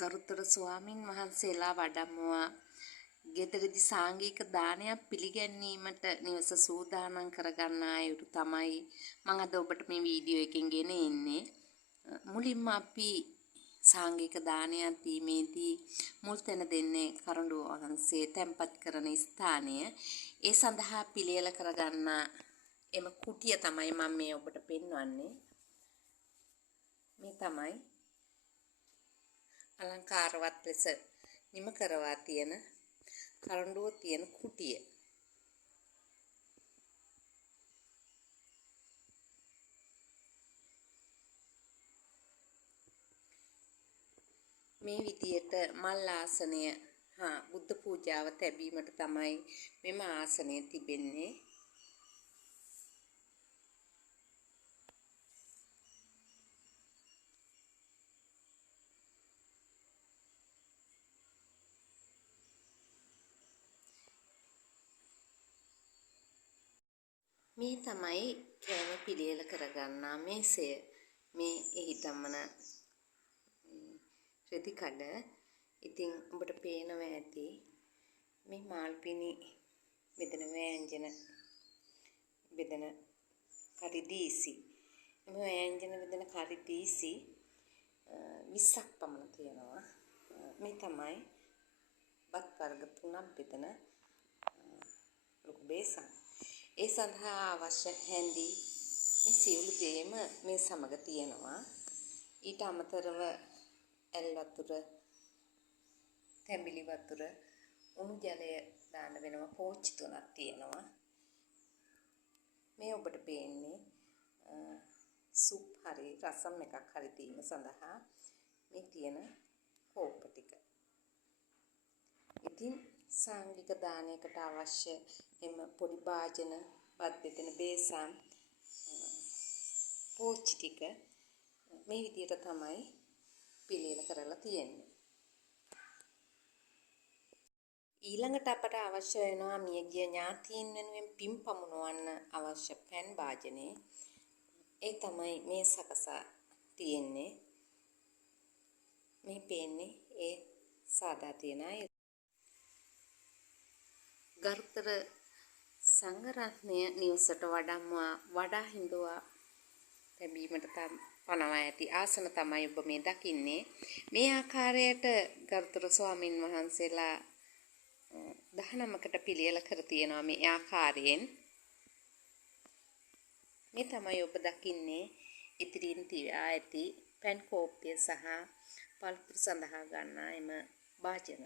ගරුතර ස්වාමින් වහන්සේලා වඩම්මවා ගෙදරදී සාංගික දානයක් පිළිගැන්වීමට නිවස සූදානම් කරගන්න අයුරු තමයි මම අද ඔබට මේ වීඩියෝ එකෙන් ගෙන එන්නේ. මුලින්ම අපි සාංගික දානයක් දීමේදී මුල් තැන දෙන්නේ කරඬුව වහන්සේ තැන්පත් කරන ස්ථානය. ඒ සඳහා පිළියෙල කරගන්න එම කුටිය තමයි මම මේ ඔබට පෙන්වන්නේ. මේ තමයි අලංකාරවත් ලෙස නිම කරවා තියෙන කරඬුව තියෙන කුටිය. මේ විදියට මල් ආසනය බුද්ධ පූජාව තැබීමට තමයි මෙම ආසනය තිබෙන්නේ. මේ තමයි කෑම පිළියෙල කරගන්නා මේසය. මේ එහි තමන රෙදි කඩ. ඉතින් ඔබට පේනවා ඇති මේ මාල්පිනි බෙදෙන වෑංජන බෙදෙන කරිදීසි. මේ වෑංජන බෙදෙන කරිදීසි 20ක් පමණ තියෙනවා. මේ තමයි බත් වර්ග 3ක් බෙදෙන ලොකු බේසන්. ඒ සඳහා අවශ්‍ය හැඳි මේ සියලු දේම මේ සමග තියෙනවා. ඊට අමතරව ඇල් වතුර, තැඹිලි වතුර, උණු ජලය දාන්න වෙනවා. පෝච්චි 3ක් තියෙනවා. මේ ඔබට පේන්නේ සුප් හරි රසම් එකක් හරි දීම සඳහා මේ තියෙන කෝප්ප ටික. ඉතින් සාංගික දානයකට අවශ්‍ය එම පොඩි භාජන, බත් බෙදෙන බේසන්, පෝච්චි ටික මේ විදිහට තමයි පිළියෙල කරලා තියෙන්නේ. ඊළඟට අපට අවශ්‍ය වෙනවා මියගිය ඥාතීන් වෙනුවෙන් පින් පමුණවන්න අවශ්‍ය පෑන් භාජනේ. ඒ තමයි මේ සකසා තියෙන්නේ. මේ පේන්නේ ඒ සාදා තියෙන අය. ගරුතර සංඝරත්නය නිවසට වඩම්වා වඩා හිඳුවා ලැබීමට පනවා ඇති ආසන තමයි ඔබ මේ දකින්නේ. මේ ආකාරයට ගරුතර ස්වාමින් වහන්සේලා 19කට පිළියෙල කර තියෙනවා මේ ආකාරයෙන්. මේ තමයි ඔබ දකින්නේ ඉදිරියෙන් තියා ඇති පෑන් කෝප්පය සහ පළතුරු සඳහා ගන්නා එම භාජන.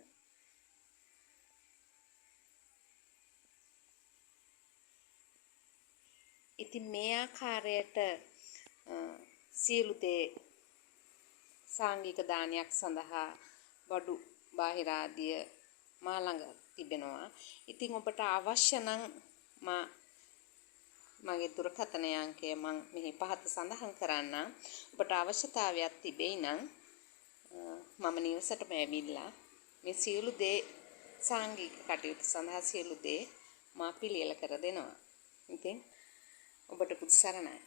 ඉතින් මේ ආකාරයට සියලු දේ සාංගික දානයක් සඳහා බඩු බාහිර ආදිය මා ළඟ තිබෙනවා. ඉතින් ඔබට අවශ්‍ය නම් මගේ දුරකථන අංකය මම මෙහි පහත සඳහන් කරන්නම්. ඔබට අවශ්‍යතාවයක් තිබෙයි නම් මම නිවසටම ඇවිල්ලා මේ සියලු දේ සාංගික කටයුතු සඳහා සියලු දේ මා පිළියෙල කර දෙනවා. ඉතින් ඔබට පුත් සරණයි.